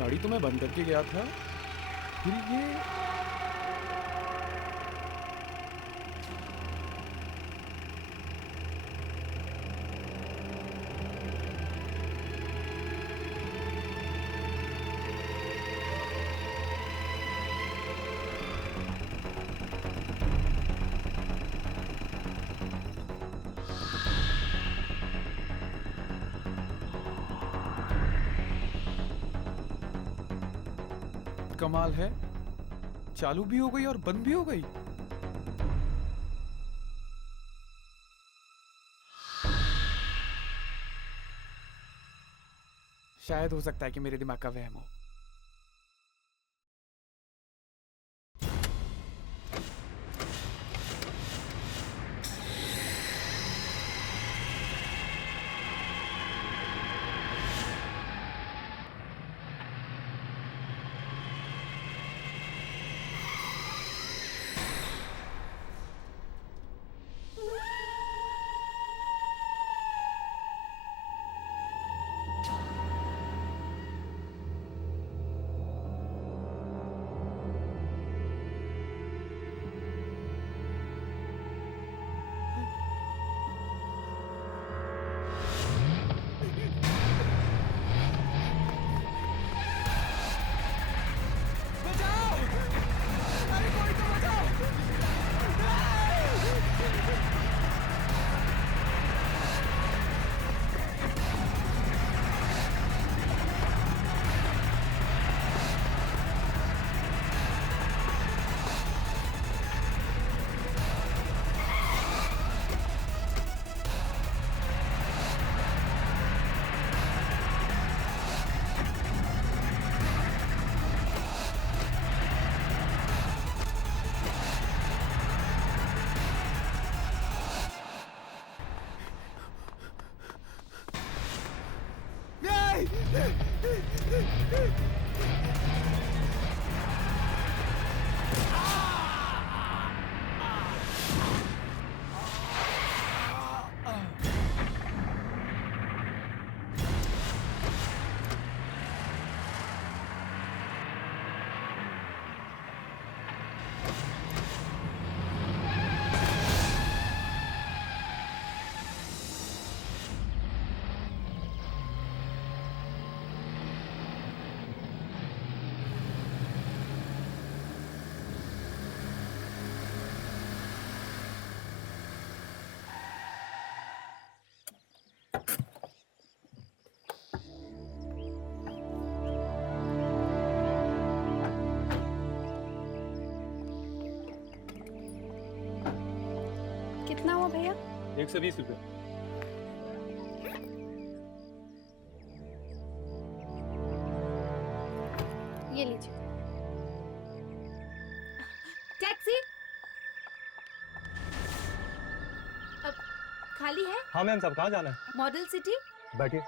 गाड़ी तो मैं बंद करके गया था, फिर ये कमाल है, चालू भी हो गई और बंद भी हो गई। शायद हो सकता है कि मेरे दिमाग का वहम हो। कितना हुआ भैया? 120 रुपये। ये लीजिए। टैक्सी अब खाली है? हाँ मैम साहब, कहाँ जाना है? Model city. बैठिए।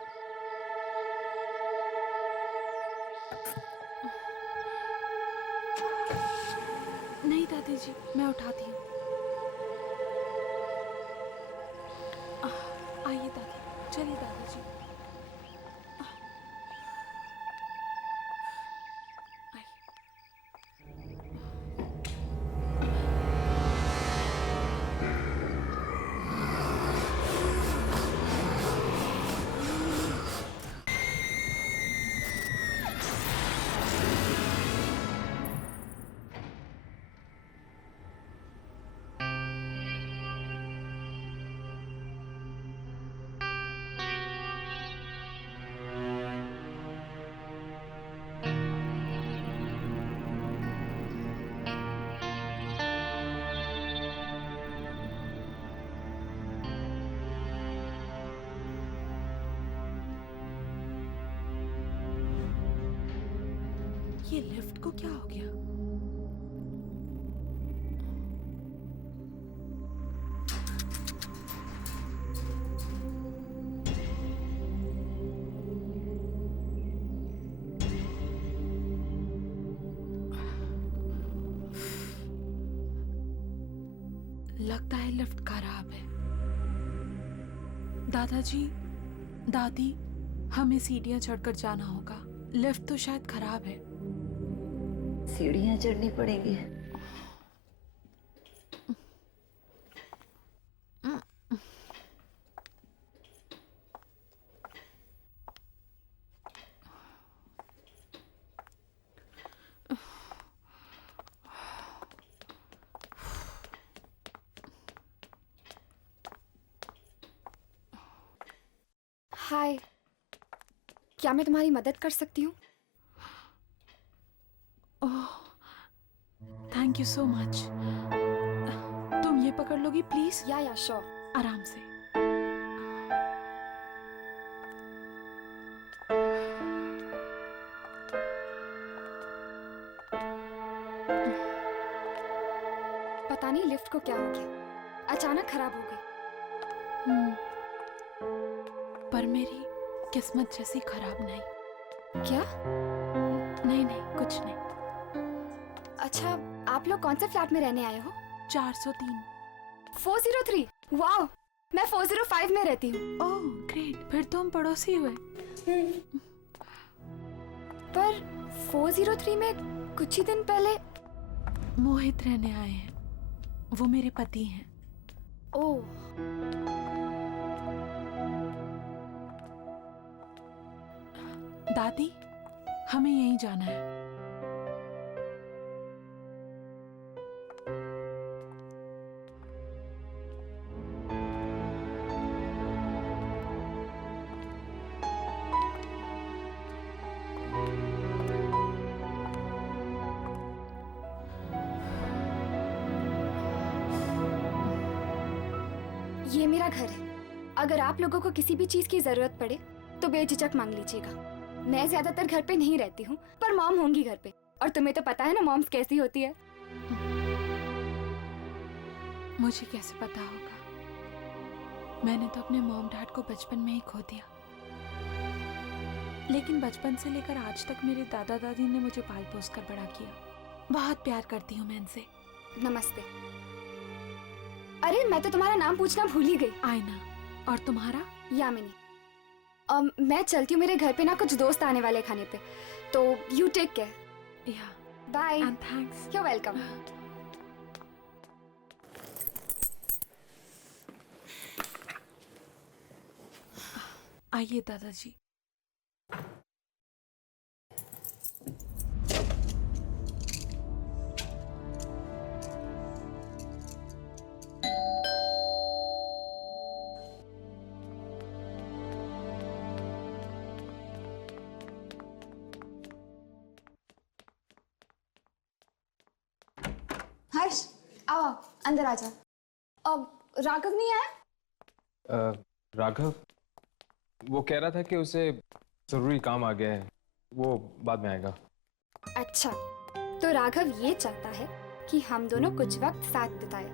नहीं दादी जी, मैं उठाती हूँ। आइए दादी, चलिए दादी जी। ये लिफ्ट को क्या हो गया? लगता है लिफ्ट खराब है। दादाजी, दादी, हमें सीढ़ियां चढ़कर जाना होगा। लिफ्ट तो शायद खराब है। सीढ़ियाँ चढ़नी पड़ेंगी। हाय, क्या मैं तुम्हारी मदद कर सकती हूँ? ओह, थैंक यू सो मच। तुम ये पकड़ लोगी प्लीज? या श्योर। आराम से। पता नहीं लिफ्ट को क्या हो गया, अचानक खराब हो गई। पर मेरी किस्मत जैसी खराब नहीं। क्या? नहीं नहीं, कुछ नहीं। अच्छा, आप लोग कौन से फ्लैट में रहने आए हो? 403। 403। वाओ, मैं 405 में रहती हूँ। ओह ग्रेट, फिर तो हम पड़ोसी हुए। पर 403 में कुछ ही दिन पहले मोहित रहने आए हैं, वो मेरे पति हैं। ओह, दादी, हमें यहीं जाना है। ये मेरा घर है। अगर आप लोगों को किसी भी चीज की जरूरत पड़े तो बेझिझक मांग लीजिएगा। मैं ज्यादातर घर पे नहीं रहती हूँ, पर मॉम होंगी घर पे, और तुम्हें तो पता है ना मॉम्स कैसी होती है। मुझे कैसे पता होगा? मैंने तो अपने मॉम डैड को बचपन में ही खो दिया, लेकिन बचपन से लेकर आज तक मेरे दादा दादी ने मुझे पाल पोस कर बड़ा किया। बहुत प्यार करती हूँ मैं इनसे। नमस्ते। अरे, मैं तो तुम्हारा नाम पूछना भूल ही गई। आयना। और तुम्हारा? यामिनी। मैं चलती हूँ, मेरे घर पे ना कुछ दोस्त आने वाले खाने पे, तो you take care. Yeah, bye. And thanks. You welcome. आइए दादाजी। हर्ष, आओ अंदर आ जा। अब राघव नहीं आया? राघव, वो कह रहा था कि उसे जरूरी काम आ गया है, वो बाद में आएगा। अच्छा, तो राघव ये चाहता है कि हम दोनों कुछ वक्त साथ बिताए।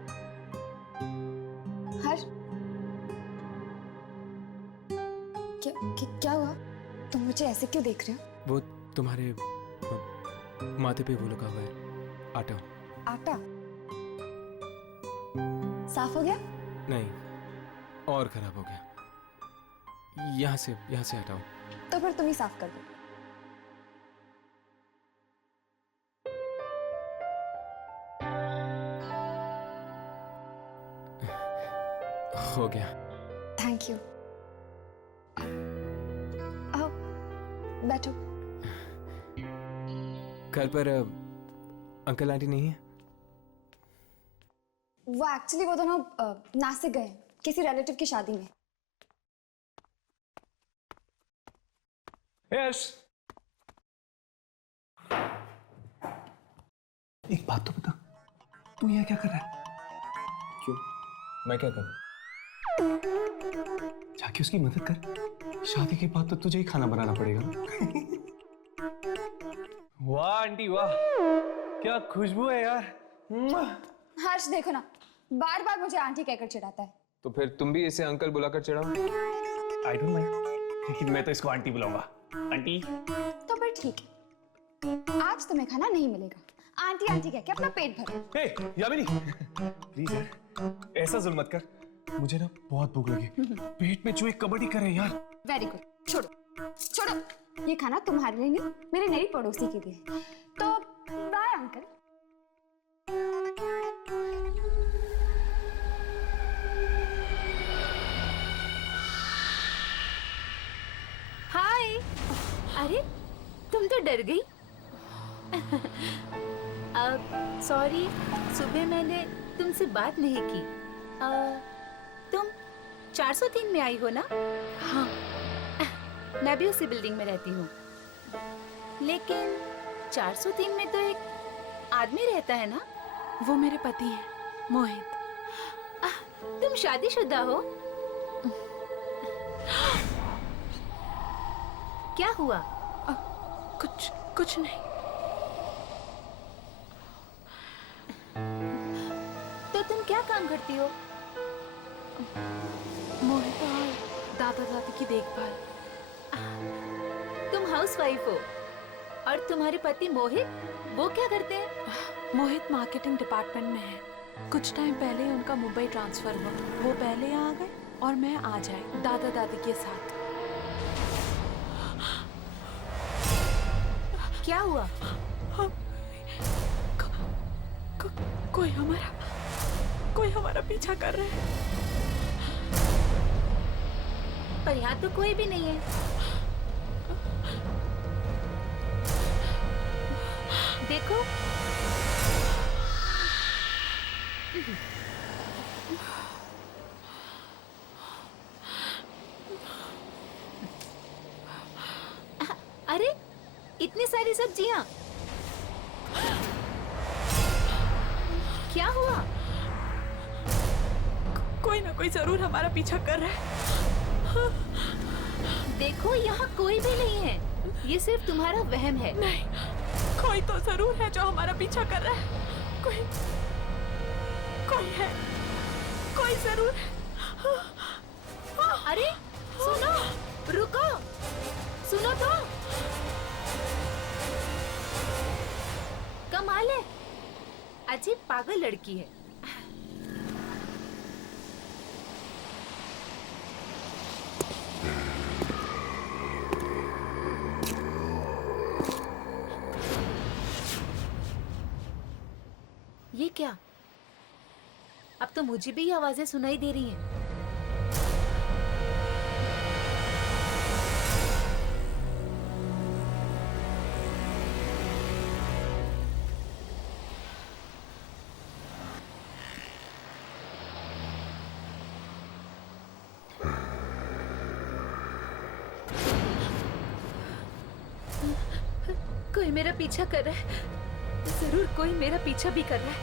हर्ष, क्या हुआ? तुम मुझे ऐसे क्यों देख रहे हो? वो तुम्हारे माथे पे वो लगा हुआ है आटा। आटा साफ हो गया? नहीं, और खराब हो गया। यहाँ से हटाओ। तो फिर तुम ही साफ कर दो। हो गया। Thank you. आओ, बैठो। घर पर अंकल आंटी नहीं है? वो एक्चुअली वो दोनों नासिक गए हैं किसी रिलेटिव की शादी में। यश, एक बात तो बता, तू यहाँ क्या कर रहा है? क्यों? मैं क्या करूं? जाके उसकी मदद कर। शादी के बाद तो तुझे ही खाना बनाना पड़ेगा ना। वाह आंटी वाह, क्या खुशबू है यार। हर्ष देखो ना, बार बार मुझे आंटी कहकर चिढ़ाता है। तो फिर तुम भी इसे अंकल बुलाकर चिढ़ाओ। आई डोंट माइंड, लेकिन मैं तो इसको आंटी बुलाऊंगा। आंटी। तो फिर ठीक है, आज तुम्हें खाना नहीं मिलेगा। आंटी आंटी कह के अपना पेट भरो। हे यामिनी, प्लीज यार ऐसा जुल्म मत कर, मुझे ना बहुत भूख लगी। पेट में चूहे कबड्डी कर रहे हैं यार। वेरी गुड, छोड़ो छोड़ो। ये खाना तुम्हारे लिए नहीं, मेरे नई पड़ोसी के लिए। तो बाय अंकल। हाय। अरे तुम तो डर गई। सॉरी, सुबह मैंने तुमसे बात नहीं की। तुम 403 में आई हो ना? हाँ। मैं भी उसी बिल्डिंग में रहती हूँ। लेकिन 403 में तो एक आदमी रहता है ना? वो मेरे पति हैं, मोहित। तुम शादीशुदा हो? क्या हुआ? कुछ नहीं। तो तुम क्या काम करती हो? मोहित और दादा दादी की देखभाल। तुम हाउसवाइफ हो और तुम्हारे पति मोहित, वो क्या करते हैं? मोहित मार्केटिंग डिपार्टमेंट में है। कुछ टाइम पहले ही उनका मुंबई ट्रांसफर हुआ। वो पहले आ गए और मैं आ जाए दादा दादी के साथ। क्या हुआ? कोई हमारा पीछा कर रहा है। पर यहाँ तो कोई भी नहीं है। देखो, अरे इतनी सारी सब्जियां, क्या हुआ? कोई ना कोई जरूर हमारा पीछा कर रहा है। देखो, यहाँ कोई भी नहीं है। ये सिर्फ तुम्हारा वहम है। नहीं, कोई तो जरूर है जो हमारा पीछा कर रहा है। कोई है, कोई जरूर है। अरे सुनो, रुको, सुनो तो। कमाल है, अजीब पागल लड़की है। ये क्या? अब तो मुझे भी ये आवाजें सुनाई दे रही हैं। कोई मेरा पीछा कर रहा है। जरूर कोई मेरा पीछा भी कर रहा है।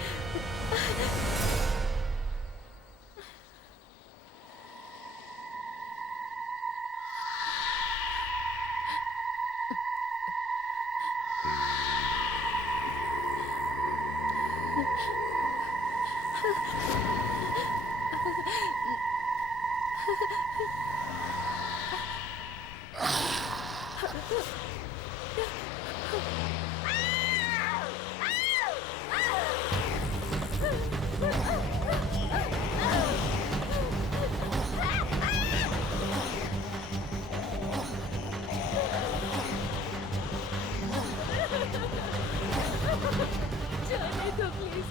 जाने दो प्लीज,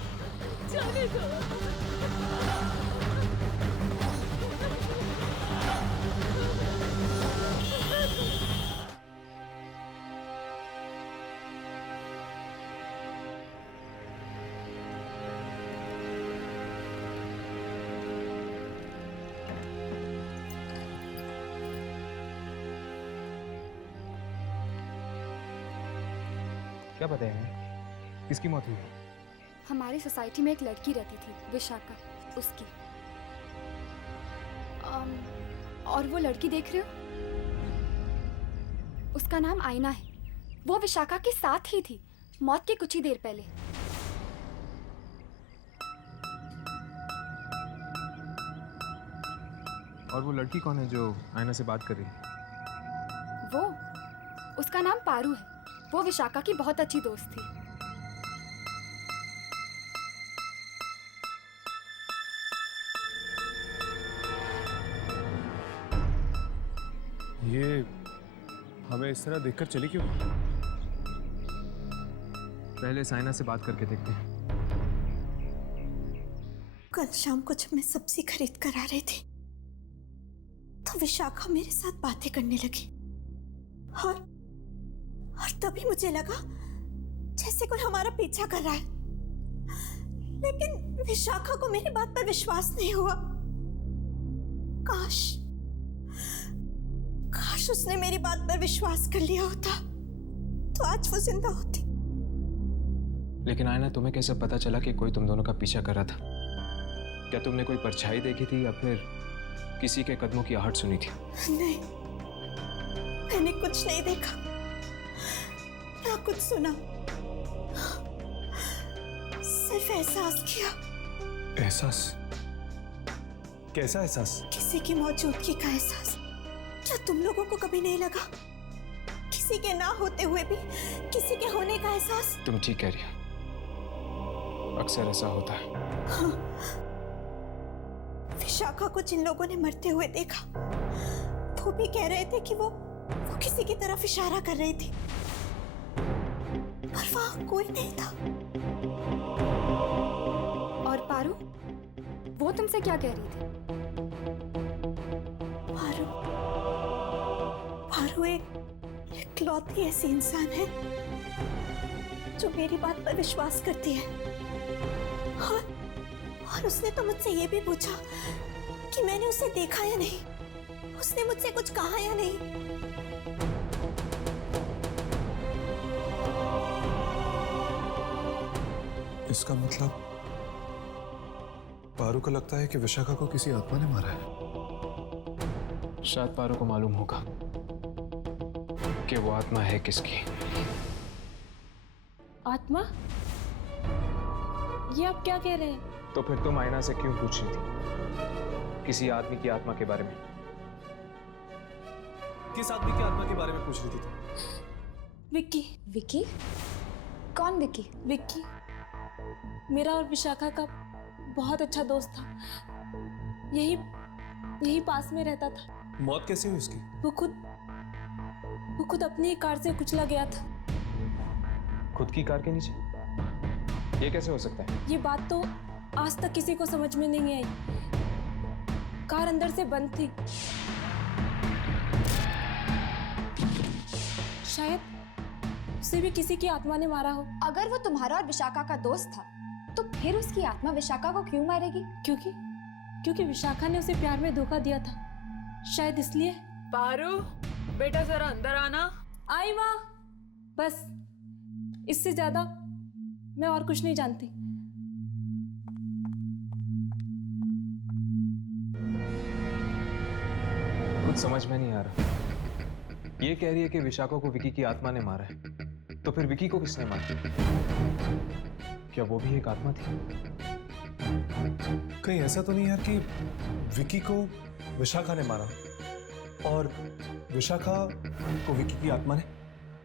जाने दो। क्या पता है किसकी मौत हुई? हमारी सोसाइटी में एक लड़की रहती थी, विशाखा, उसकी। और वो लड़की देख रहे हो, उसका नाम आईना है। वो विशाखा के साथ ही थी मौत के कुछ ही देर पहले। और वो लड़की कौन है जो आईना से बात कर रही है? वो, उसका नाम पारू है। वो विशाखा की बहुत अच्छी दोस्त थी। ये हमें इस तरह देखकर चली क्यों? पहले साइना से बात करके देखते हैं। कल शाम को जब मैं सब्जी खरीद कर आ रही थी तो विशाखा मेरे साथ बातें करने लगी और तभी मुझे लगा जैसे कोई हमारा पीछा कर रहा है, लेकिन विशाखा को मेरी बात पर विश्वास नहीं हुआ। काश उसने मेरी बात पर विश्वास कर लिया होता तो आज वो जिंदा होती। लेकिन आयना, तुम्हें कैसे पता चला कि कोई तुम दोनों का पीछा कर रहा था? क्या तुमने कोई परछाई देखी थी या फिर किसी के कदमों की आहट सुनी थी? नहीं, मैंने कुछ नहीं देखा ना कुछ सुना, सिर्फ एहसास किया। एहसास? कैसा एहसास? किसी की मौजूदगी का एहसास। क्या तुम लोगों को कभी नहीं लगा? किसी के ना होते हुए भी किसी के होने का एहसास। तुम ठीक कह रही हो, अक्सर ऐसा होता है। हाँ। विशाखा को जिन लोगों ने मरते हुए देखा वो भी कह रहे थे कि वो किसी की तरफ इशारा कर रही थी, पर वहां कोई नहीं था। और पारू, वो तुमसे क्या कह रही थी? पारू एक इकलौती ऐसी इंसान है जो मेरी बात पर विश्वास करती है, और उसने तो मुझसे ये भी पूछा कि मैंने उसे देखा या नहीं, उसने मुझसे कुछ कहा या नहीं। इसका मतलब पारू को लगता है कि विशाखा को किसी आत्मा ने मारा है। शायद पारू को मालूम होगा कि वो आत्मा है किसकी। आत्मा? ये आप क्या कह रहे हैं? तो फिर तुम आयना से क्यों पूछ रही थी किसी आदमी की आत्मा के बारे में? किस आदमी की आत्मा के बारे में पूछ रही थी तुम? विक्की। विक्की? कौन विक्की? विक्की मेरा और विशाखा का बहुत अच्छा दोस्त था, यही पास में रहता था। मौत कैसे हुई उसकी? वो खुद अपनी ही कार से कुचला गया था। खुद की कार के नीचे? ये कैसे हो सकता है? ये बात तो आज तक किसी को समझ में नहीं आई। कार अंदर से बंद थी। शायद उसे भी किसी की आत्मा ने मारा हो। अगर वो तुम्हारा और विशाखा का दोस्त था तो फिर उसकी आत्मा विशाखा को क्यों मारेगी? क्योंकि विशाखा ने उसे प्यार में धोखा दिया था, शायद इसलिए। पारू, बेटा जरा अंदर आना। आई माँ। बस इससे ज्यादा मैं और कुछ नहीं जानती। कुछ समझ में नहीं आ रहा। ये कह रही है कि विशाखा को विकी की आत्मा ने मारा है, तो फिर विकी को किसने मारा? क्या वो भी एक आत्मा थी? कहीं ऐसा तो नहीं यार कि विकी को विशाखा ने मारा और विशाखा को विकी की आत्मा ने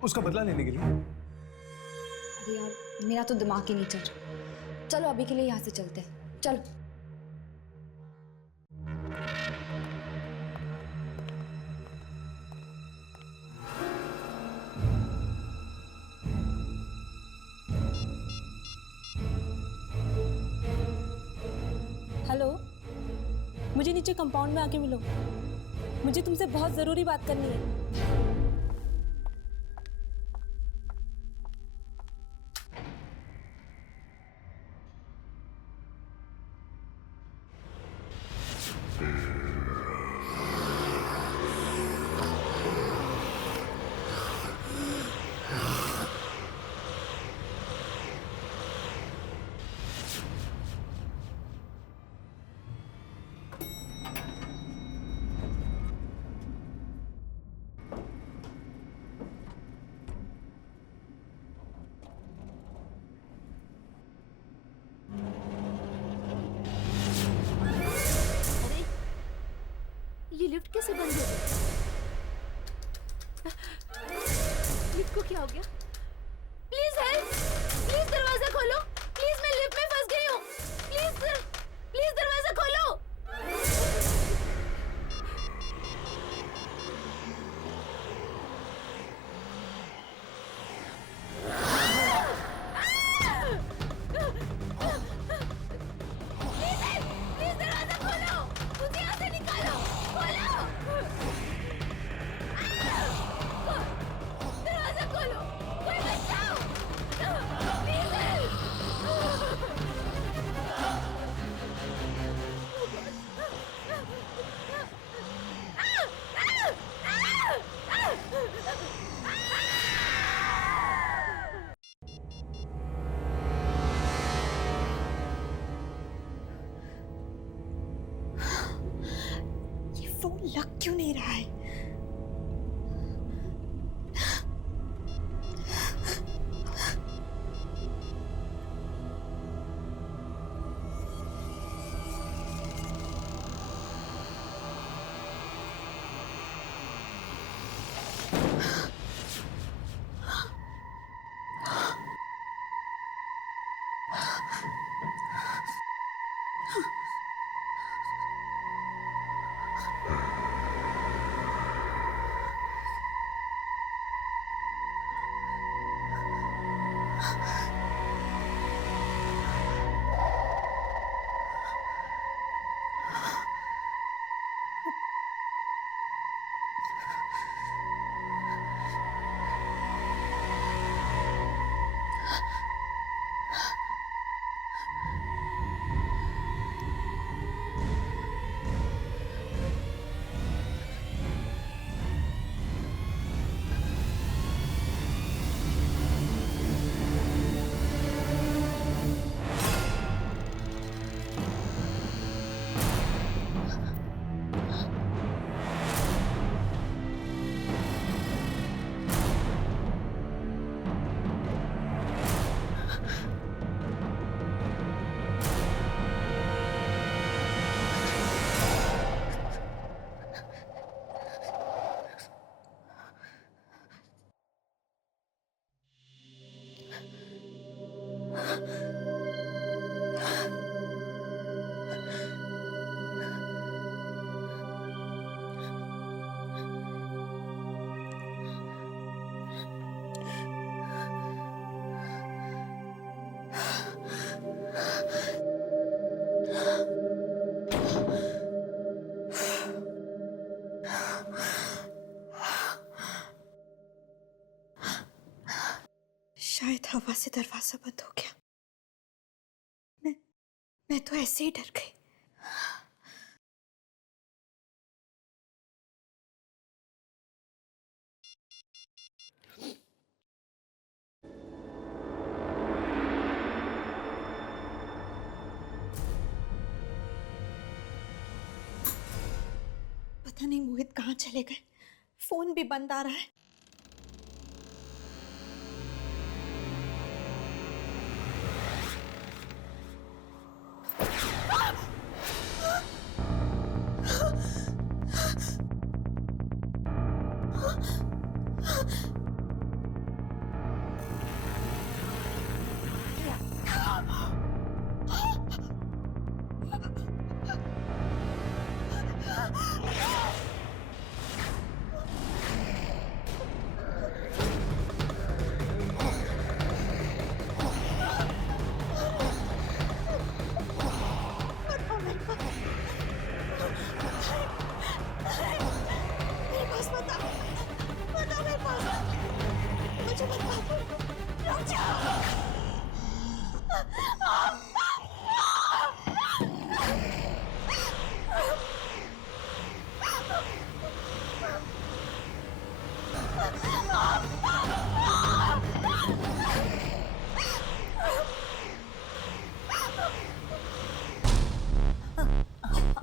उसका बदला लेने के लिए? अरे यार, मेरा तो दिमाग ही नहीं चल रहा। चलो अभी के लिए यहाँ से चलते हैं, चलो। हेलो, मुझे नीचे कंपाउंड में आके मिलो। मुझे तुमसे बहुत जरूरी बात करनी है। ये लिफ्ट कैसे बंद हो गई? लिफ्ट को क्या हो गया? Please help! प्लीज दरवाजा खोलो! प्लीज मैं लिफ्ट में फंस गई हूँ! प्लीज दरवाजा खोलो! नहीं रहा है। शायद हवा से दरवाजा बंद हो गया। मैं तो ऐसे ही डर गई। पता नहीं मोहित कहाँ चले गए। फोन भी बंद आ रहा है।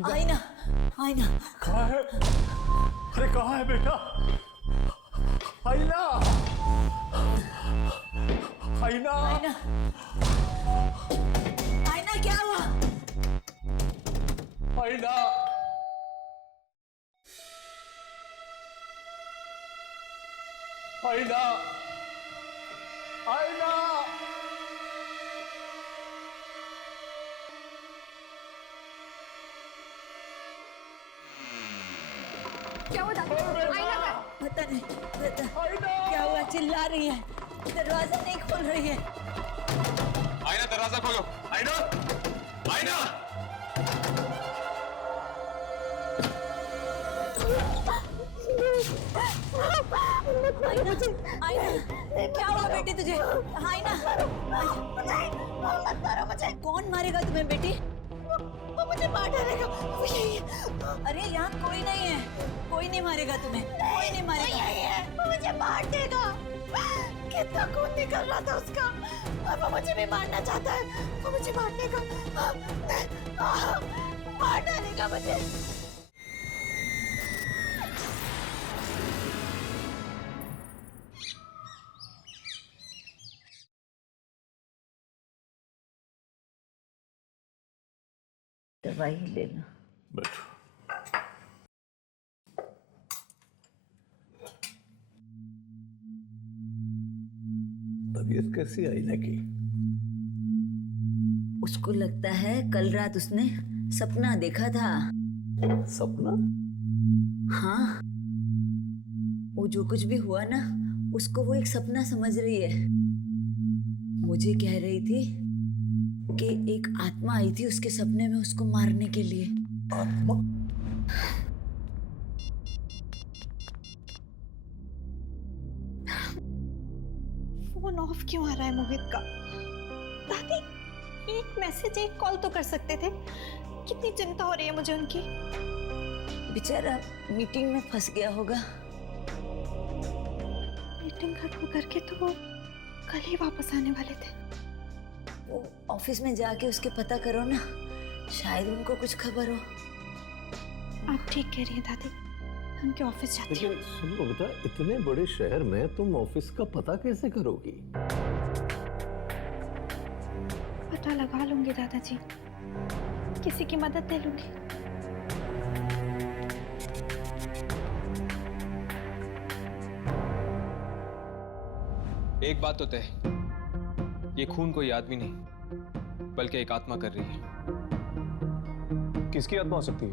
आईना, आईना कहाँ है? अरे कहाँ है बेटा? आईना, आईना, आईना, आईना क्या हुआ? आईना, आईना, आईना। क्या हुआ दादी? आईना का? पता नहीं, क्या हुआ? चिल्ला रही है, दरवाजा नहीं खोल रही है। आईना दरवाजा खोलो। आईना, आईना। आईना, आईना, क्या हुआ बेटी तुझे? आईना, मत मारो मुझे। कौन मारेगा तुम्हें बेटी? वो मुझे मार डालेगा। वो यही है। अरे यहाँ कोई नहीं है, कोई नहीं मारेगा तुम्हें, कोई नहीं मारेगा। यही है, वो मुझे मार देगा। कितना खून निकल रहा था उसका, और वो मुझे भी मारना चाहता है। वो मुझे मारने का, मार डालेगा मुझे। दवाई ले लो। बैठो। तबीयत कैसी आई ना की? उसको लगता है कल रात उसने सपना देखा था। सपना? हाँ, वो जो कुछ भी हुआ ना, उसको वो एक सपना समझ रही है। मुझे कह रही थी कि एक आत्मा आई थी उसके सपने में उसको मारने के लिए। आत्मा? फोन ऑफ क्यों आ रहा है मोहित का? दादी, एक मैसेज, एक कॉल तो कर सकते थे। कितनी चिंता हो रही है मुझे उनकी। बेचारा मीटिंग में फंस गया होगा। मीटिंग खत्म करके तो वो कल ही वापस आने वाले थे। वो ऑफिस में जाके उसके पता करो ना, शायद उनको कुछ खबर हो। आप ठीक कह रही हैं दादी, उनके ऑफिस जाती हूँ। लेकिन सुनो बेटा, इतने बड़े शहर में तुम ऑफिस का पता कैसे करोगी? पता लगा लूंगी दादाजी, किसी की मदद ले लूंगी। एक बात तो तय, ये खून कोई आदमी नहीं बल्कि एक आत्मा कर रही है। किसकी आत्मा हो सकती है?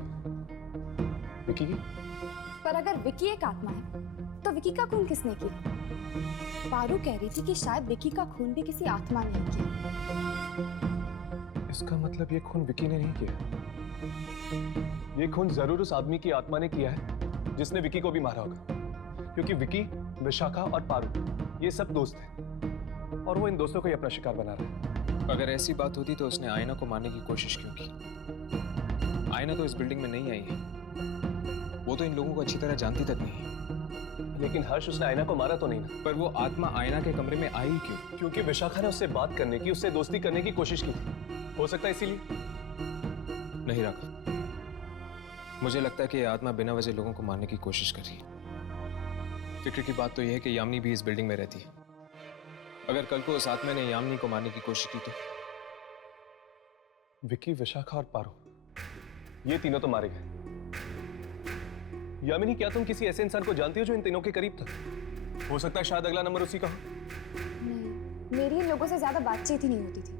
विकी की? पर अगर विकी एक आत्मा है तो विकी का खून किसने किया? पारू कह रही थी कि शायद विकी का खून भी किसी आत्मा ने किया। इसका मतलब ये खून विकी ने नहीं किया। ये खून जरूर उस आदमी की आत्मा ने किया है जिसने विकी को भी मारा होगा, क्योंकि विकी, विशाखा और पारू ये सब दोस्त हैं और वो इन दोस्तों को ही अपना शिकार बना रहा है। अगर ऐसी बात होती तो उसने आयना को मारने की कोशिश क्यों की? आयना तो इस बिल्डिंग में नहीं आई है, वो तो इन लोगों को अच्छी तरह जानती तक नहीं है। लेकिन हर्ष, उसने आयना को मारा तो नहीं ना? पर वो आत्मा आयना के कमरे में आई क्यों? क्योंकि विशाखा ने उससे बात करने की, उससे दोस्ती करने की कोशिश की थी। हो सकता है इसीलिए। नहीं राघव, मुझे लगता है कि ये आत्मा बिना वजह लोगों को मारने की कोशिश कर रही है। फिक्र की बात तो यह है कि यामिनी भी इस बिल्डिंग में रहती है। अगर कल को उस आत्मा ने यामिनी को मारने की कोशिश की तो? विकी, विशाखा और पारू, ये तीनों तो मारे गए। यामिनी, क्या तुम किसी ऐसे इंसान को जानती हो जो इन तीनों के करीब था? हो सकता है शायद अगला नंबर उसी का हो। नहीं, मेरी इन लोगों से ज्यादा बातचीत ही नहीं होती थी।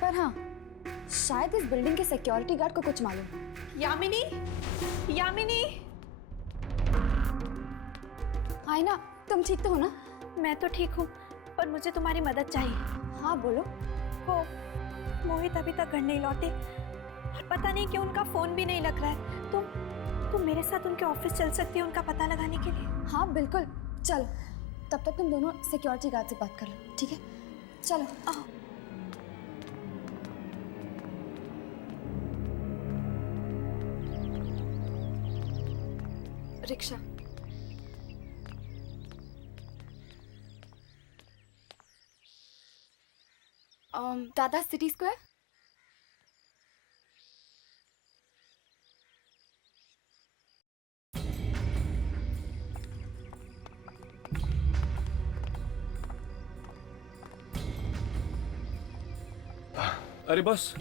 पर हाँ, शायद इस बिल्डिंग के सिक्योरिटी गार्ड को कुछ मालूम है। यामिनी, यामिनी। आयना, तुम ठीक तो हो ना? मैं तो ठीक हूँ, पर मुझे तुम्हारी मदद चाहिए। हाँ बोलो। हो, मोहित अभी तक घर नहीं लौटे और पता नहीं क्यों उनका फोन भी नहीं लग रहा है। तुम मेरे साथ उनके ऑफिस चल सकती हो उनका पता लगाने के लिए? हाँ बिल्कुल, चलो। तब तक तुम दोनों सिक्योरिटी गार्ड से बात कर लो, ठीक है? चलो आओ। रिक्शा। दादा, सिटी स्क्वायर। अरे बॉस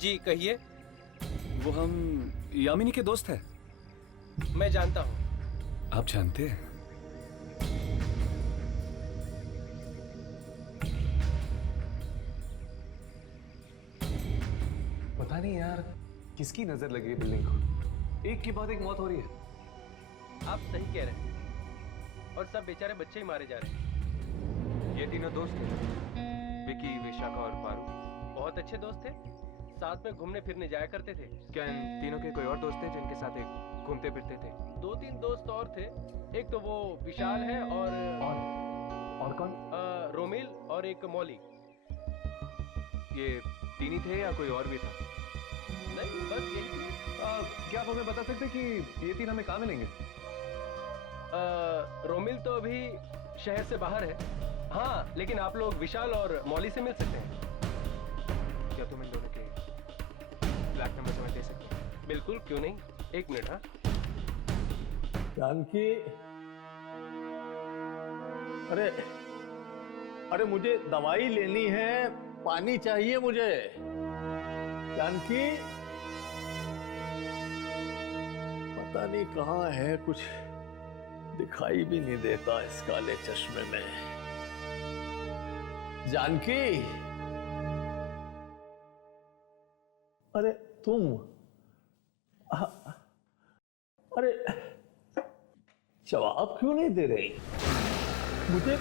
जी कहिए। वो हम यामिनी के दोस्त हैं। मैं जानता हूँ। आप जानते हैं? पता नहीं यार, किसकी नजर लगी है बिल्डिंग को। एक के बाद एक मौत हो रही है। आप सही कह रहे हैं, और सब बेचारे बच्चे ही मारे जा रहे हैं। ये तीनों दोस्त थे, विकी, विशाखा और पारू। बहुत अच्छे दोस्त थे, साथ में घूमने फिरने जाया करते थे। क्या इन तीनों के कोई और दोस्त थे जिनके साथ एक घूमते फिरते थे? 2-3 दोस्त और थे। एक तो वो विशाल है और कौन? रोमिल और एक मौली। ये तीन ही थे या कोई और भी था? नहीं, बस यही थे। क्या आप हमें बता सकते हैं कि ये तीन हमें कहाँ मिलेंगे? रोमिल तो अभी शहर से बाहर है। हाँ, लेकिन आप लोग विशाल और मौली से मिल सकते हैं। क्या तुम इन दोनों के फ्लैट नंबर हमें दे सकते हो? बिल्कुल, क्यों नहीं। एक मिनट। हाँ जानकी, अरे मुझे दवाई लेनी है, पानी चाहिए मुझे। जानकी, पता नहीं कहाँ है, कुछ दिखाई भी नहीं देता इस काले चश्मे में। जानकी, अरे तुम, अरे जवाब क्यों नहीं दे रही? मुझे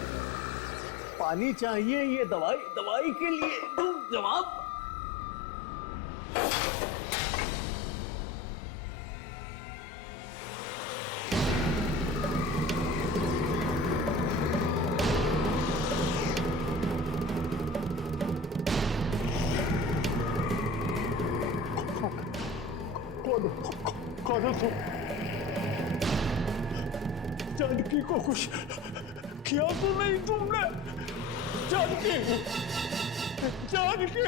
पानी चाहिए, ये दवाई के लिए, तुम जवाब। कौन हो तुम? जानकी को कुछ किया तो नहीं तुमने? जानकी, जानकी,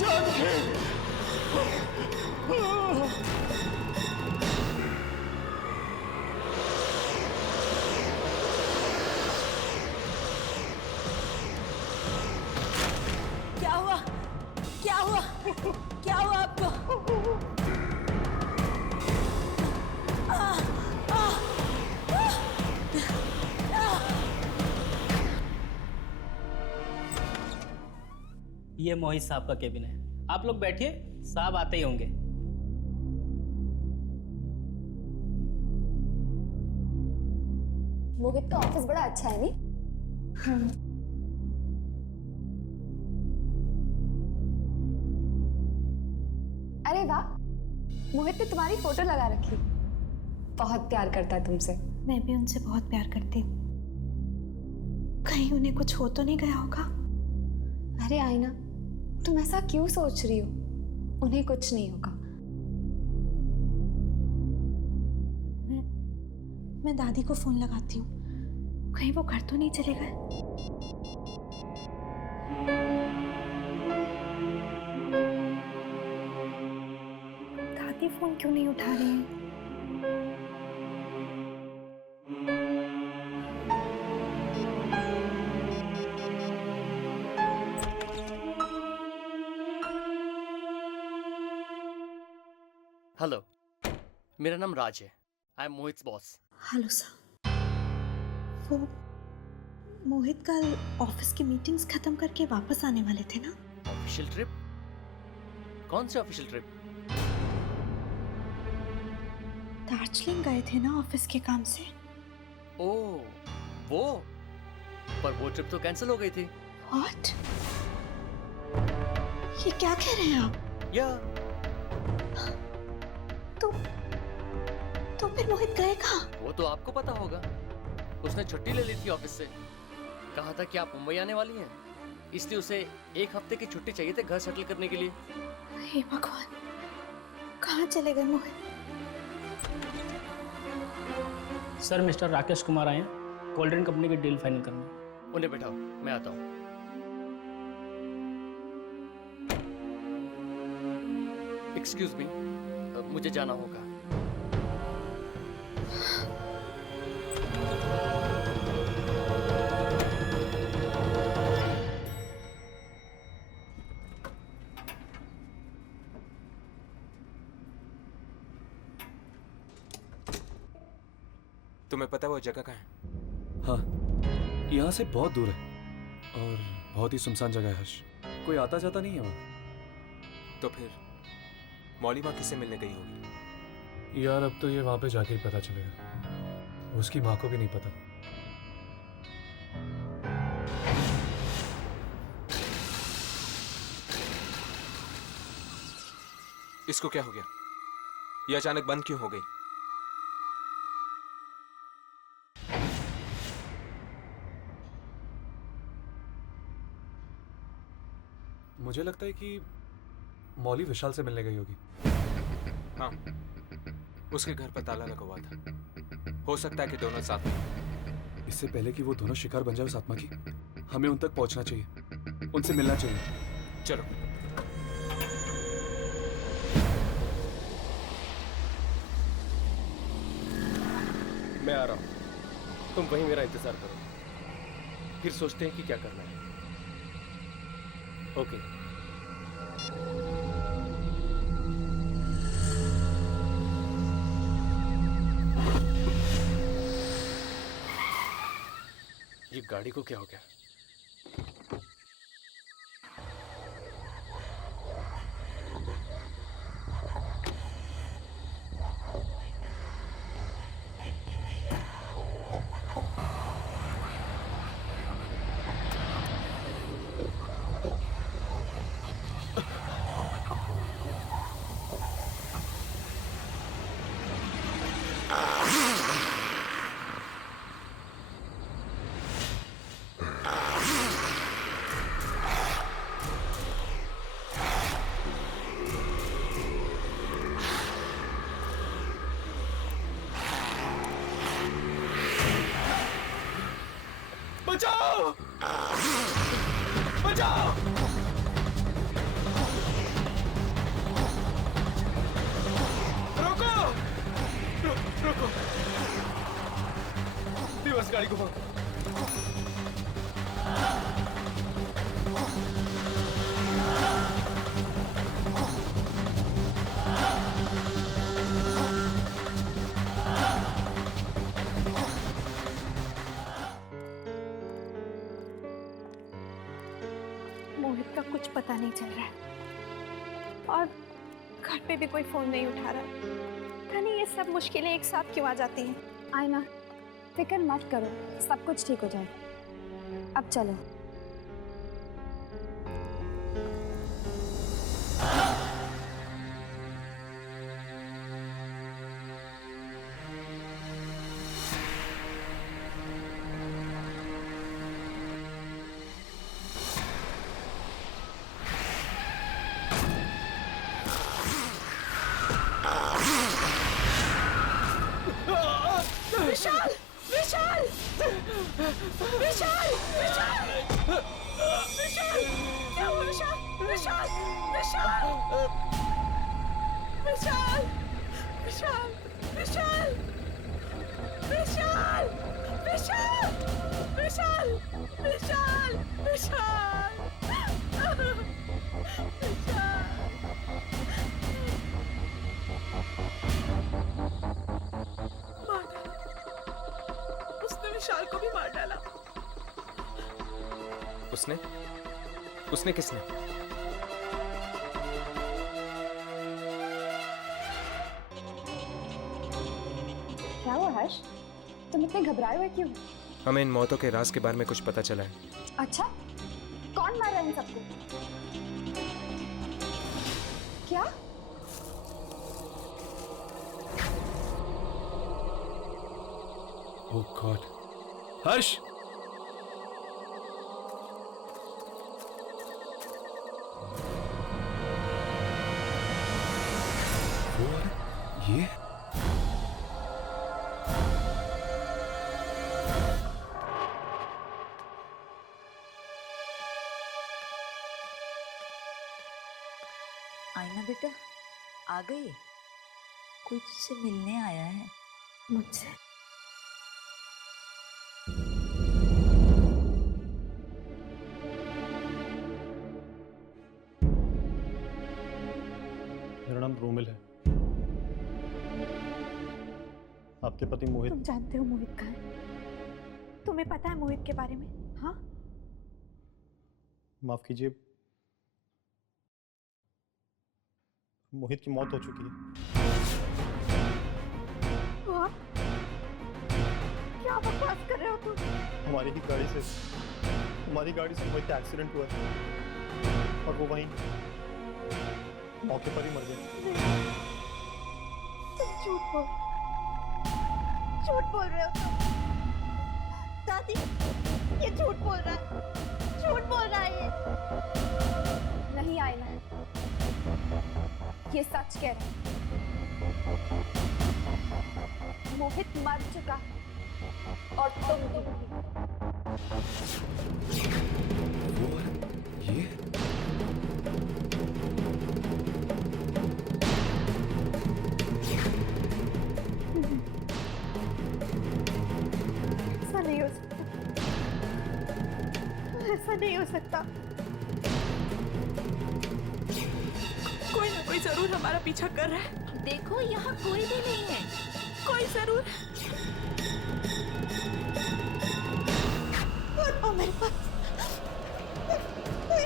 जानकी, क्या हुआ? क्या हुआ? क्या हुआ आपको? ये मोहित साहब का केबिन है, आप लोग बैठिए, साहब आते ही होंगे। मोहित का ऑफिस बड़ा अच्छा है नहीं? अरे वाह, मोहित ने तुम्हारी फोटो लगा रखी। बहुत प्यार करता है तुमसे। मैं भी उनसे बहुत प्यार करती हूँ। कहीं उन्हें कुछ हो तो नहीं गया होगा? अरे आईना, तुम ऐसा क्यों सोच रही हो? उन्हें कुछ नहीं होगा। मैं दादी को फोन लगाती हूँ, कहीं वो घर तो नहीं चले गए। दादी फोन क्यों नहीं उठा रही है? हेलो, मेरा नाम राज है। I am Mohit boss. Hello sir. वो मोहित कल ऑफिस की मीटिंग्स खत्म करके वापस आने वाले थे ना? Official trip? कौन सी ऑफिशियल ट्रिप? दार्जिलिंग गए थे ना ऑफिस के काम से। ओह, वो? पर वो ट्रिप तो कैंसिल हो गई थी। व्हाट? ये क्या कह रहे हैं आप? या तो फिर मोहित गए कहाँ? वो तो आपको पता होगा। उसने छुट्टी ले ली थी ऑफिस से। कहा था कि आप मुंबई आने वाली हैं, इसलिए उसे 1 हफ्ते की छुट्टी चाहिए थी घर सेटल करने के लिए। हे भगवान, कहाँ चले गए मोहित? सर, मिस्टर राकेश कुमार आए हैं कोल्ड ड्रिंक कंपनी की डील फाइनल करने। उन्हें बैठाओ, मैं आता हूँ। एक्सक्यूज मी, मुझे जाना होगा। तुम्हें पता है वो जगह कहाँ है? हाँ, यहाँ से बहुत दूर है और बहुत ही सुनसान जगह है हर्ष। कोई आता जाता नहीं है वहाँ। तो फिर मौली माँ किससे मिलने गई होगी? यार अब तो ये वहाँ पे जाके ही पता चलेगा। उसकी माँ को भी नहीं पता। इसको क्या हो गया? ये अचानक बंद क्यों हो गई? मुझे लगता है कि मौली विशाल से मिलने गई होगी। हाँ, उसके घर पर ताला लगा हुआ था। हो सकता है कि दोनों साथ में। इससे पहले कि वो दोनों शिकार बन जाए उस आत्मा की, हमें उन तक पहुंचना चाहिए, उनसे मिलना चाहिए। चलो। मैं आ रहा हूं, तुम वहीं मेरा इंतजार करो, फिर सोचते हैं कि क्या करना है। ओके। ये गाड़ी को क्या हो गया? बचाओ! बचाओ! रोको! रोको! रिवर्स गाड़ी को पकड़ो। मोहित का कुछ पता नहीं चल रहा है और घर पे भी कोई फोन नहीं उठा रहा। पता नहीं ये सब मुश्किलें एक साथ क्यों आ जाती हैं। आयना, फिक्र मत करो, सब कुछ ठीक हो जाएगा। अब चलो। विशाल! विशाल! विशाल! विशाल! विशाल! क्या हुआ विशाल? विशाल! विशाल! विशाल! विशाल! विशाल! विशाल! विशाल! विशाल! विशाल! विशाल! उसने विशाल को भी मार डाला। उसने? उसने किसने? क्या हुआ हर्ष? तुम इतने घबराए हुए क्यों? हमें इन मौतों के राज के बारे में कुछ पता चला है। अच्छा, कौन मार रहा है इन सबको? क्या? ओह गॉड! हर्ष! ये? आईना बेटा, आ गई? कोई तुझसे मिलने आया है। मुझसे? मेरा नाम रोमिल है। आपके पति मोहित। तुम जानते हो मोहित कहाँ है? तुम्हें पता है मोहित के बारे में? हाँ? माफ कीजिए, मोहित की मौत हो चुकी है। आप? क्या बकवास कर रहे हो तुम? हमारी गाड़ी से मोहित का एक्सीडेंट हुआ है और वो वहीं मौके पर ही मर गए। तुम झूठ बोल रहे हो तुम। दादी, ये झूठ बोल रहा है ये। नहीं आईना, ये सच कह रहा है। मोहित मर चुका और तुम भी। ये? ऐसा नहीं हो सकता। ऐसा नहीं हो सकता। कोई जरूर हमारा पीछा कर रहा है। देखो यहाँ कोई भी नहीं है। कोई जरूर। बताओ मेरे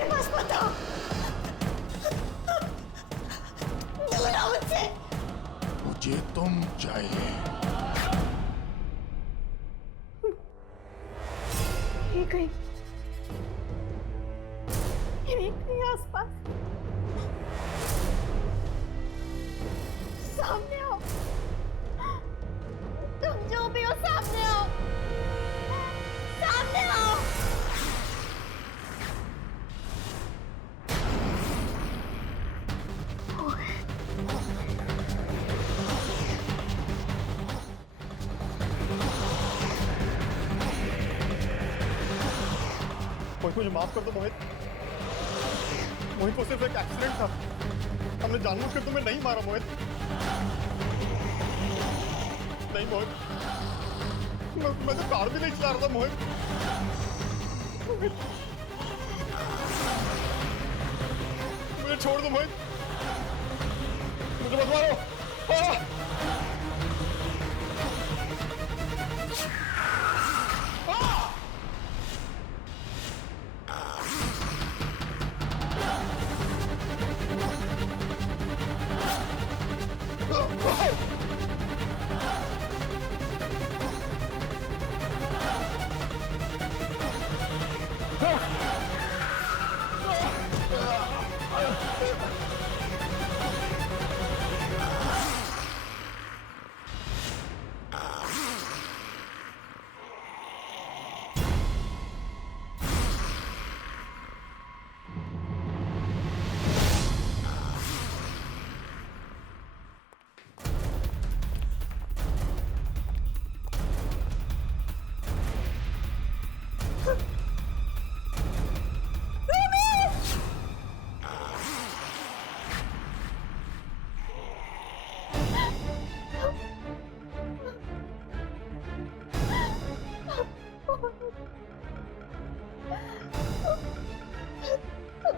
पास बताओ। दूर आओ मुझसे। मुझे तुम चाहिए। ये कहीं आसपास। सामने आओ। तुम जो भी हो सामने आओ। सामने आओ। मोहित मुझे माफ कर दो मोहित। मोहित वो सिर्फ एक एक्सीडेंट था। हमने जानबूझकर तुम्हें नहीं मारा मोहित। नहीं मोहित, मैं तो कार भी नहीं चला रहा था मोहित। मुझे छोड़ दो मोहित, मुझे मत मारो।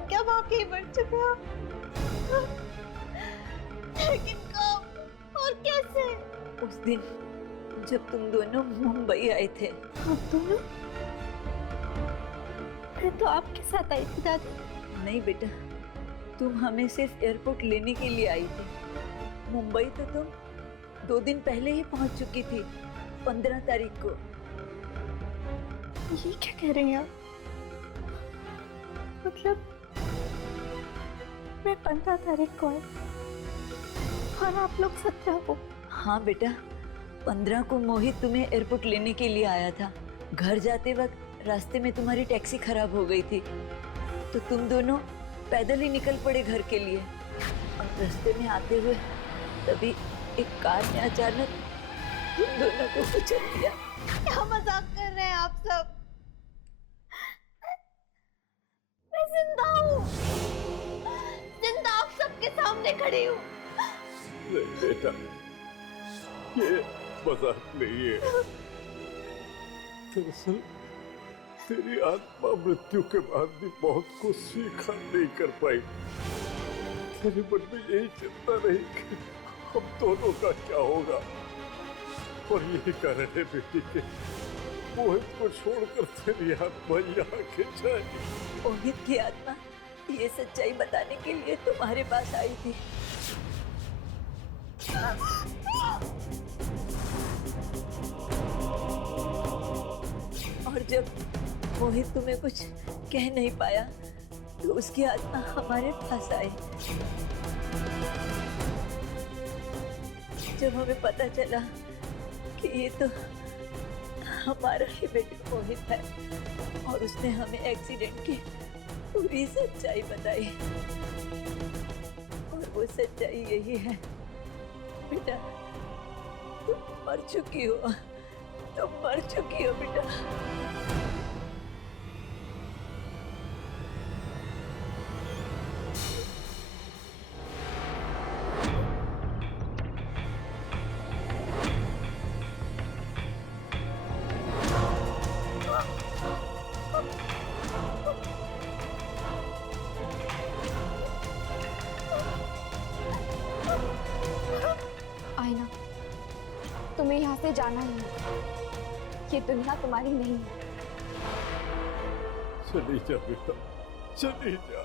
क्या वाकई मर चुके हो? लेकिन कब और कैसे? उस दिन जब तुम दोनों मुंबई आए थे। हम दोनों? मैं तो आपके साथ आई थी दादी। नहीं बेटा, तुम हमें सिर्फ एयरपोर्ट लेने के लिए आई थी। मुंबई तो तुम 2 दिन पहले ही पहुंच चुकी थी, 15 तारीख को। ये क्या कह रही हैं आप? मतलब मैं 15 तारीख को आई और आप लोग 17 को? हाँ बेटा, 15 को मोहित तुम्हें एयरपोर्ट लेने के लिए आया था। घर जाते वक्त रास्ते में तुम्हारी टैक्सी खराब हो गई थी, तो तुम दोनों पैदल ही निकल पड़े घर के लिए। और रास्ते में आते हुए तभी एक कार ने अचानक तुम दोनों को कुचल दिया। क्या मजाक कर रहे हैं आप सब? मैं जिंदा हूँ, जिंदा आप सबके सामने खड़ी हूँ। नहीं बेटा, ये मजाक नहीं है। दरअसल तेरी आत्मा मृत्यु के बाद भी बहुत कुछ स्वीकार नहीं कर पाई। तेरे मन में यही चिंता रही कि हम दोनों का क्या होगा, और यही कारण है बेटी के मोहित को छोड़कर तेरी आत्मा यहाँ खिंच आई। मोहित की आत्मा ये सच्चाई बताने के लिए तुम्हारे पास आई थी। और जब मोहित तुम्हें कुछ कह नहीं पाया तो उसकी आत्मा हमारे पास आई। जब हमें पता चला कि ये तो हमारा ही बेटा मोहित है और उसने हमें एक्सीडेंट की पूरी सच्चाई बताई, और वो सच्चाई यही है बेटा, तुम मर चुकी हो, तुम मर चुकी हो बेटा। तुम्हें यहाँ से जाना ही है। ये दुनिया तुम्हारी नहीं है। चली जा बेटा, चली जा।